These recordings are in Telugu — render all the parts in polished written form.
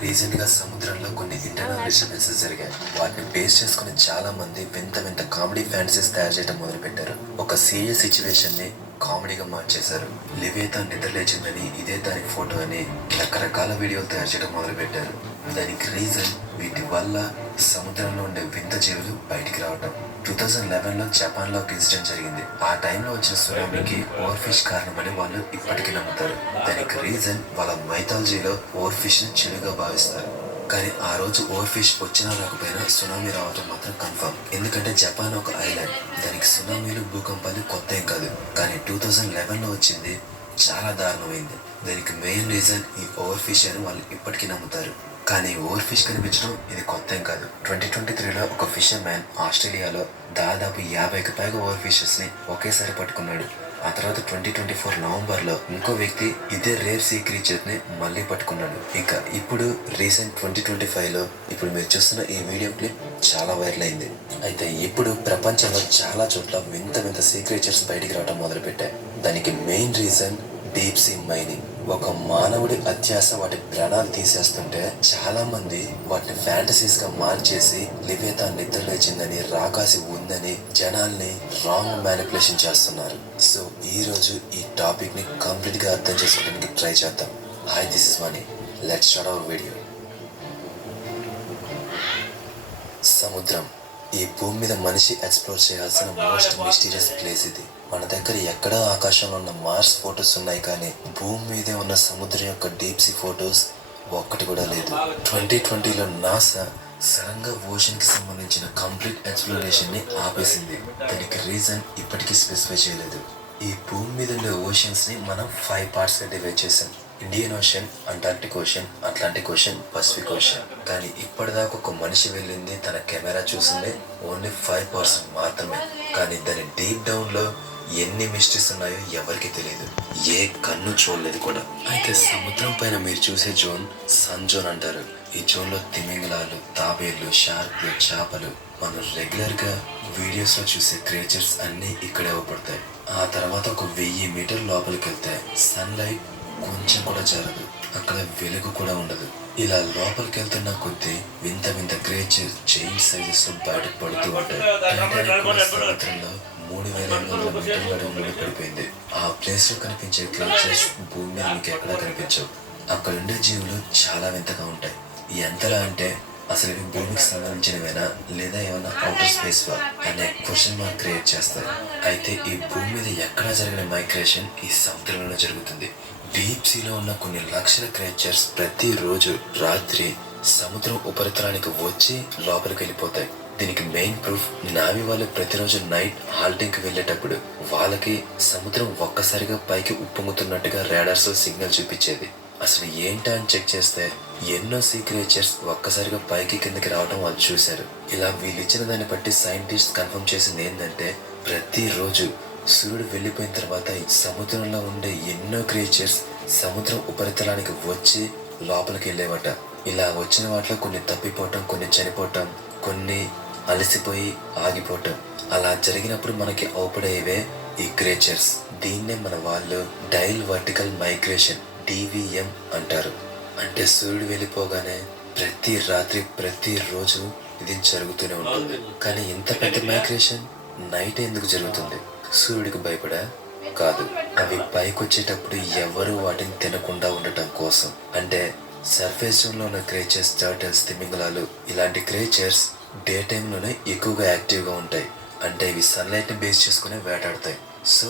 రీసెంట్ గా సముద్రంలో కొన్ని ఇంటర్నల్ డిస్టర్బెన్సెస్ జరిగాయి. వాటిని బేస్ చేసుకుని చాలా మంది వింత వింత కామెడీ ఫ్యాంటసీస్ తయారు చేయడం మొదలు పెట్టారు. ఒక సీరియస్ సిచ్యువేషన్ ని కామెడీగా మార్చేశారు. లివేతా నిద్ర లేచిందని ఇదే దాని ఫోటో అని రకరకాల వీడియోలు తయారు చేయడం మొదలు పెట్టారు. దానికి రీజన్ వీటి వల్ల సముద్రంలో ఉండే వింత జీవులు బయటికి రావడం. 2011లో జపాన్ లో ఒక ఇన్సిడెంట్ జరిగింది. ఆ టైంలో వచ్చిన సునామీకి ఓవర్ ఫిష్ కారణమని వాళ్ళు ఇప్పటికీ నమ్ముతారు. దానికి రీజన్ వాళ్ళ మైథాలజీలో ఓవర్ ఫిష్ ని చెడుగా భావిస్తారు. కానీ ఆ రోజు ఓవర్ ఫిష్ వచ్చినా రాకపోయినా సునామీ రావడం మాత్రం కన్ఫర్మ్. ఎందుకంటే జపాన్ ఒక ఐలాండ్, దానికి సునామీలు భూకంపాలు కొత్త ఏం కాదు. కానీ 2011లో వచ్చింది చాలా దారుణమైంది. దానికి మెయిన్ రీజన్ ఈ ఓవర్ ఫిష్ అని వాళ్ళు ఇప్పటికీ నమ్ముతారు. కానీ ఓవర్ ఫిష్ కనిపించడం ఇది కొత్త ఏం కాదు. 2023లో ఒక ఫిషర్ మ్యాన్ ఆస్ట్రేలియాలో దాదాపు 50కి పైగా ఓవర్ ఫిషెస్ ని ఒకేసారి పట్టుకున్నాడు. ఆ తర్వాత 2024 నవంబర్లో ఇంకో వ్యక్తి ఇదే రేర్ సీ క్రీచర్ ని మళ్ళీ పట్టుకున్నాడు. ఇంకా ఇప్పుడు రీసెంట్ 2025లో ఇప్పుడు మీరు చూస్తున్న ఈ వీడియో క్లిప్ చాలా వైరల్ అయింది. అయితే ఇప్పుడు ప్రపంచంలో చాలా చోట్ల వింత వింత సీ క్రీచర్స్ బయటికి రావడం మొదలు పెట్టాయి. దానికి main reason deep sea mining. ఒక మానవుడి అత్యాస వాటి ప్రాణాలు తీసేస్తుంటే చాలా మంది వాటిని ఫ్యాంటసీస్ గా మార్చేసి లివేతా నిద్ర లేచిందని, రాకాసి ఉందని జనాల్ని రాంగ్ మ్యానిపులేషన్ చేస్తున్నారు. సో ఈ రోజు ఈ టాపిక్ ని కంప్లీట్ గా అర్థం చేసుకోవడానికి ట్రై చేద్దాం. Hi, this is money. Let's start our video. సముద్రం ఈ భూమి మీద మనిషి ఎక్స్ప్లోర్ చేయాల్సిన మోస్ట్ మిస్టీరియస్ ప్లేస్ ఇది. మన దగ్గర ఎక్కడో ఆకాశంలో ఉన్న మార్స్ ఫొటోస్ ఉన్నాయి, కానీ భూమి మీదే ఉన్న సముద్రం యొక్క డీప్ సీ ఫొటోస్ ఒక్కటి కూడా లేదు. 2020లో నాసా సడన్ గా ఓషన్ కి సంబంధించిన కంప్లీట్ ఎక్స్ప్లోరేషన్ ని ఆపేసింది. దానికి రీజన్ ఇప్పటికీ స్పెసిఫై చేయలేదు. ఈ భూమి మీద ఉండే ఓషన్స్ ని మనం 5 పార్ట్స్ గా డివైడ్ చేసాం. Indian ocean, Antarctic ocean, Atlantic ocean, Pacific ocean. కానీ ఇప్పటిదాకా ఒక మనిషి వెళ్ళింది, తన కెమెరా చూసింది ఓన్లీ 5% మాత్రమే. కానీ దాని డీప్ డౌన్ లో ఎన్ని మిస్టరీస్ ఉన్నాయో ఎవరికి తెలియదు. ఏ కన్ను చూడలేదు కూడా. అయితే సముద్రం పైన మీరు చూసే జోన్ సన్ జోన్ అంటారు. ఈ జోన్ లో తిమింగలాలు, తాబేళ్లు, షార్క్లు, చేపలు, మనం రెగ్యులర్ గా వీడియోస్ లో చూసే క్రియేచర్స్ అన్ని ఇక్కడే అవపడతాయి. ఆ తర్వాత ఒక 1000 మీటర్ లోపలికి వెళ్తే సన్ లైట్ కొంచెం కూడా జరగదు, అక్కడ వెలుగు కూడా ఉండదు. ఇలా లోపలికి వెళ్తున్న కొద్దీ వింత వింత క్రియేచర్స్ చైన్ సైజెస్ బయటకు పడుతూ ఉంటాయి. టైటానిక్ కూడా సముద్రంలో 3800 మీటర్ల అడుగులో పడిపోయింది. ఆ ప్లేస్ లో కనిపించే క్రియేచర్స్ భూమి మీద మీకు ఎక్కడా కనిపించవు. అక్కడ ఉండే జీవులు చాలా వింతగా ఉంటాయి. ఎంతలా అంటే అసలు ఇవి భూమికి సంబంధించినవేనా లేదా ఏమైనా అవుటర్ స్పేస్ వా అనే క్వశ్చన్ మార్క్ క్రియేట్ చేస్తాయి. అయితే ఈ భూమి మీద ఎక్కడా జరిగిన మైగ్రేషన్ ఈ సముద్రంలో జరుగుతుంది. డీప్ సీలో ఉన్న కొన్ని లక్షల క్రియేచర్స్ ప్రతిరోజు రాత్రి సముద్రం ఉపరితలానికి వచ్చి లోపలికి వెళ్ళిపోతాయి. దీనికి మెయిన్ ప్రూఫ్ నావీ వాళ్ళు ప్రతిరోజు నైట్ హాల్టింగ్ కి వెళ్ళేటప్పుడు వాళ్ళకి సముద్రం ఒక్కసారిగా పైకి ఉప్పొంగుతున్నట్టుగా రాడార్స్ సిగ్నల్ చూపించేది. అసలు ఏంటా అని చెక్ చేస్తే ఎన్నో సీ క్రియేచర్స్ ఒక్కసారిగా పైకి కిందకి రావడం వాళ్ళు చూశారు. ఇలా వీళ్ళు ఇచ్చిన దాన్ని బట్టి సైంటిస్ట్ కన్ఫర్మ్ చేసింది ఏంటంటే ప్రతిరోజు సూర్యుడు వెళ్ళిపోయిన తర్వాత సముద్రంలో ఉండే ఎన్నో క్రియేచర్స్ సముద్రం ఉపరితలానికి వచ్చి లోపలికి వెళ్ళేవట. ఇలా వచ్చిన వాటిలో కొన్ని తప్పిపోవటం, కొన్ని చనిపోవటం, కొన్ని అలసిపోయి ఆగిపోవటం. అలా జరిగినప్పుడు మనకి అవపడేవే ఈ క్రియేచర్స్. దీన్నే మన వాళ్ళు డైల్ వర్టికల్ మైగ్రేషన్ DVM అంటారు. అంటే సూర్యుడు వెళ్ళిపోగానే ప్రతి రాత్రి ప్రతిరోజు ఇది జరుగుతూనే ఉంటుంది. కానీ ఇంత పెద్ద మైగ్రేషన్ నైట్ ఎందుకు జరుగుతుంది? సూర్యుడికి భయపడా? కాదు, అవి పైకి వచ్చేటప్పుడు ఎవరు వాటిని తినకుండా ఉండటం కోసం. అంటే సర్ఫేస్ జోన్ లో ఉన్న క్రియేచర్స్, టర్టిల్స్, తిమింగలాలు ఇలాంటి క్రియేచర్స్ డే టైంలోనే ఎక్కువగా యాక్టివ్ గా ఉంటాయి. అంటే ఇవి సన్లైట్ ని బేస్ చేసుకుని వేటాడతాయి. సో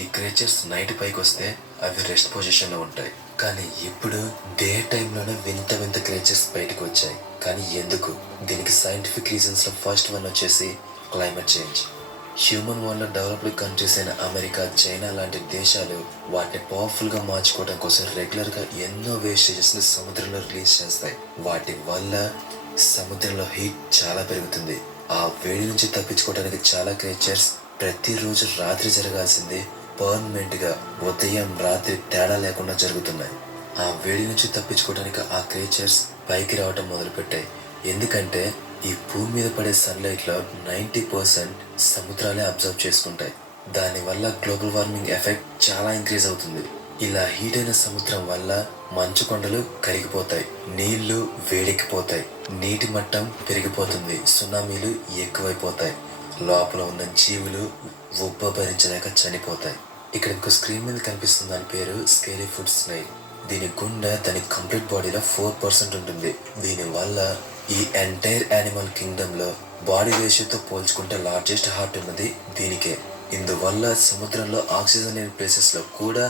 ఈ క్రియేచర్స్ నైట్ పైకి వస్తే అవి రెస్ట్ పొజిషన్ లో ఉంటాయి. కానీ ఇప్పుడు డే టైంలోనే వింత వింత క్రియేచర్స్ బయటకు వచ్చాయి. కానీ ఎందుకు? దీనికి సైంటిఫిక్ రీజన్స్ లో ఫస్ట్ వన్ వచ్చేసి క్లైమేట్ చేంజ్. హ్యూమన్ వరల్డ్ లో డెవలప్డ్ కంట్రీస్ అయిన అమెరికా, చైనా లాంటి దేశాలు వాటిని పవర్ఫుల్ గా మార్చుకోవడం కోసం రెగ్యులర్ గా ఎన్నో వేస్టేజెస్ ని సముద్రంలో రిలీజ్ చేస్తాయి. వాటి వల్ల సముద్రంలో హీట్ చాలా పెరుగుతుంది. ఆ వేడి నుంచి తప్పించుకోవడానికి చాలా క్రియేచర్స్ ప్రతిరోజు రాత్రి జరగాల్సింది పర్మనెంట్ గా ఉదయం రాత్రి తేడా లేకుండా జరుగుతున్నాయి. ఆ వేడి నుంచి తప్పించుకోవడానికి ఆ క్రియేచర్స్ పైకి రావడం మొదలు పెట్టాయి. ఎందుకంటే ఈ భూమి మీద పడే సన్లైట్ లో 90% సముద్రాలే అబ్జర్వ్ చేసుకుంటాయి. దానివల్ల గ్లోబల్ వార్మింగ్ ఎఫెక్ట్ చాలా ఇంక్రీజ్ అవుతుంది. ఇలా హీట్ అయిన సముద్రం వల్ల మంచు కొండలు కరిగిపోతాయి, నీళ్లు వేడెక్కిపోతాయి, నీటి మట్టం పెరిగిపోతుంది, సునామీలు ఎక్కువైపోతాయి, లోపల ఉన్న జీవులు ఉబ్బభరించలేక చనిపోతాయి. ఇక్కడ ఇంకో స్క్రీన్ మీద కనిపిస్తుంది, దాని పేరు స్కేరీ ఫుడ్ స్నైల్. దీని గుండె దాని కంప్లీట్ బాడీలో 4% ఉంటుంది. దీనివల్ల ఈ ఎంటైర్ యానిమల్ కింగ్డమ్ లో బాడీ రేషియోతో పోల్చుకుంటే లార్జెస్ట్ హార్ట్ ఉన్నది దీనికే. ఇందువల్ల సముద్రంలో ఆక్సిజన్ లేని ప్లేసెస్ లో కూడా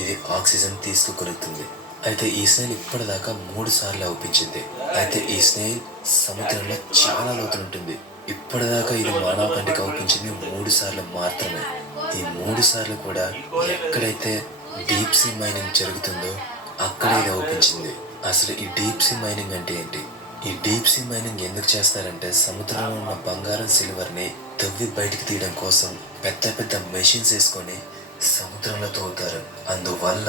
ఇది ఆక్సిజన్ తీసుకుగలుగుతుంది. అయితే ఈ స్నేల్ ఇప్పటిదాకా 3 సార్లు అవుపించింది. అయితే ఈ స్నేల్ సముద్రంలో చాలా లోతులుంటుంది. ఇప్పటిదాకా ఇది మానవ కంటికి అవుపించింది 3 సార్లు మాత్రమే. ఈ 3 సార్లు కూడా ఎక్కడైతే డీప్ సీ మైనింగ్ జరుగుతుందో అక్కడే ఇది అవుపించింది. అసలు ఈ డీప్ సీ మైనింగ్ అంటే ఏంటి? ఈ డీప్ సీ మైనింగ్ ఎందుకు చేస్తారంటే సముద్రంలో ఉన్న బంగారం, సిల్వర్ని తవ్వి బయటికి తీయడం కోసం పెద్ద పెద్ద మెషిన్స్ వేసుకొని సముద్రంలో తవ్వుతారు. అందువల్ల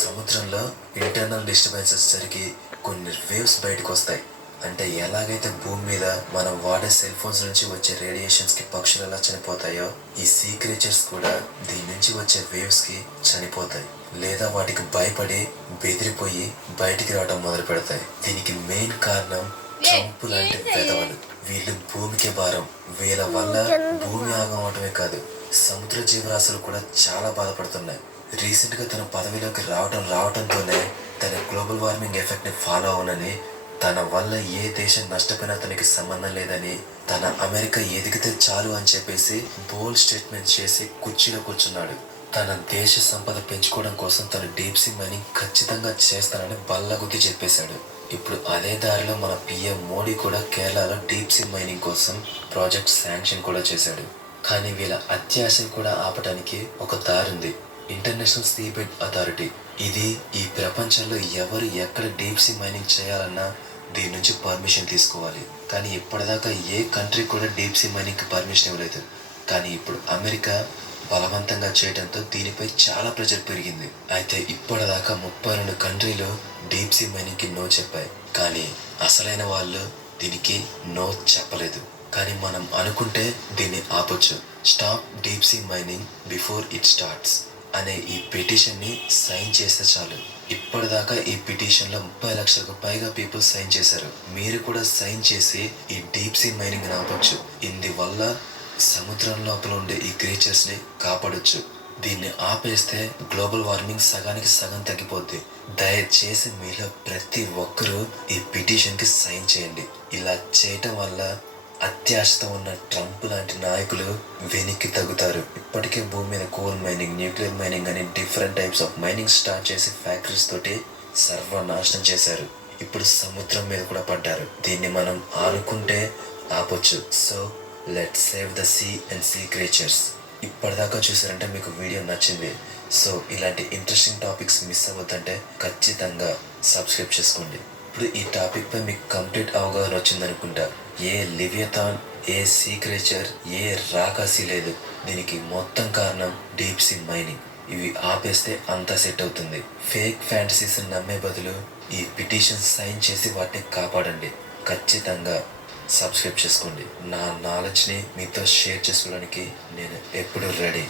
సముద్రంలో ఇంటర్నల్ డిస్టర్బెన్సెస్ జరిగి కొన్ని వేవ్స్ బయటకు వస్తాయి. అంటే ఎలాగైతే భూమి మీద మనం వాడే సెల్ ఫోన్స్ నుంచి వచ్చే రేడియేషన్స్ కి పక్షులు ఎలా చనిపోతాయో, ఈ సీ క్రీచర్స్ కూడా దీని నుంచి వచ్చే వేవ్స్ కి చనిపోతాయి, లేదా వాటికి భయపడి బెదిరిపోయి బయటికి రావడం మొదలు పెడతాయి. దీనికి మెయిన్ కారణం ట్రంప్ లాంటి వెధవలు. వీళ్ళు భూమికే భారం. వీళ్ళ వల్ల భూమి ఆగం అవటమే కాదు, సముద్ర జీవరాశులు కూడా చాలా బాధపడుతున్నాయి. రీసెంట్ గా తన పదవిలోకి రావటంతోనే తన గ్లోబల్ వార్మింగ్ ఎఫెక్ట్ ని ఫాలో అవనని, తన వల్ల ఏ దేశం నష్టపోయినా తనకి సంబంధం లేదని, తన అమెరికా ఎదిగితే చాలు అని చెప్పేసి బోల్డ్ స్టేట్మెంట్ చేసి కుర్చీలో కూర్చున్నాడు. తన దేశ సంపద పెంచుకోవడం కోసం తను డీప్ సీ మైనింగ్ ఖచ్చితంగా చేస్తానని బల్లగుద్ది చెప్పేశాడు. ఇప్పుడు అదే దారిలో మన పిఎం మోడీ కూడా కేరళలో డీప్ సీ మైనింగ్ కోసం ప్రాజెక్ట్ శాంక్షన్ కూడా చేశాడు. కానీ వీళ్ళ అత్యాశ కూడా ఆపటానికి ఒక దారి ఉంది, ఇంటర్నేషనల్ సీబెడ్ అథారిటీ. ఇది ఈ ప్రపంచంలో ఎవరు ఎక్కడ డీప్ సీ మైనింగ్ చేయాలన్నా దీని నుంచి పర్మిషన్ తీసుకోవాలి. కానీ ఇప్పటిదాకా ఏ కంట్రీ కూడా డీప్ సీ మైనింగ్కి పర్మిషన్ ఇవ్వలేదు. కానీ ఇప్పుడు అమెరికా బలవంతంగా చేయడంతో దీనిపై చాలా ప్రెషర్ పెరిగింది. అయితే ఇప్పటిదాకా 32 కంట్రీలు డీప్ సీ మైనింగ్కి నో చెప్పాయి, కానీ అసలైన వాళ్ళు దీనికి నో చెప్పలేదు. కానీ మనం అనుకుంటే దీన్ని ఆపొచ్చు. Stop deep sea mining before it starts అనే ఈ పిటిషన్ని సైన్ చేస్తే చాలు. ఇప్పటిదాకా ఈ పిటిషన్లో 30 లక్షలకు పైగా పీపుల్ సైన్ చేశారు. మీరు కూడా సైన్ చేసి ఈ డీప్ సీ మైనింగ్ ఆపొచ్చు. ఇందువల్ల సముద్రం లోపల ఉండే ఈ క్రీచర్స్ ని కాపాడొచ్చు. దీన్ని ఆపేస్తే గ్లోబల్ వార్మింగ్ సగానికి సగం తగ్గిపోద్ది. దయచేసి మీలో ప్రతి ఒక్కరూ ఈ పిటిషన్ కి సైన్ చేయండి. ఇలా చేయటం వల్ల అత్యాశతో ఉన్న ట్రంప్ లాంటి నాయకులు వెనక్కి తగ్గుతారు. ఇప్పటికే భూమి మీద కోల్ మైనింగ్, న్యూక్లియర్ మైనింగ్ అని different types of mining start చేసి ఫ్యాక్టరీస్ తోటి సర్వనాశనం చేశారు. ఇప్పుడు సముద్రం మీద కూడా పడ్డారు. దీన్ని మనం ఆనుకుంటే ఆపొచ్చు. So let's save the sea and sea creatures. ఇప్పటిదాకా చూసారంటే మీకు వీడియో నచ్చింది. సో ఇలాంటి ఇంట్రెస్టింగ్ టాపిక్స్ మిస్ అవ్వద్దంటే ఖచ్చితంగా సబ్స్క్రైబ్ చేసుకోండి. ఇప్పుడు ఈ టాపిక్ పై మీకు కంప్లీట్ అవగాహన వచ్చిందనుకుంటా. ఏ లివియథాన్, ఏ సీ క్రీచర్, ఏ రాకాసి లేదు. దీనికి మొత్తం కారణం డీప్ సీ మైనింగ్. ఇవి ఆపేస్తే అంతా సెట్ అవుతుంది. ఫేక్ ఫ్యాంటసీస్ నమ్మే బదులు ఈ పిటిషన్ సైన్ చేసి వాటిని కాపాడండి. ఖచ్చితంగా సబ్స్క్రైబ్ చేసుకోండి. నా నాలెడ్జ్ని మీతో షేర్ చేసుకోవడానికి నేను ఎప్పుడూ రెడీ.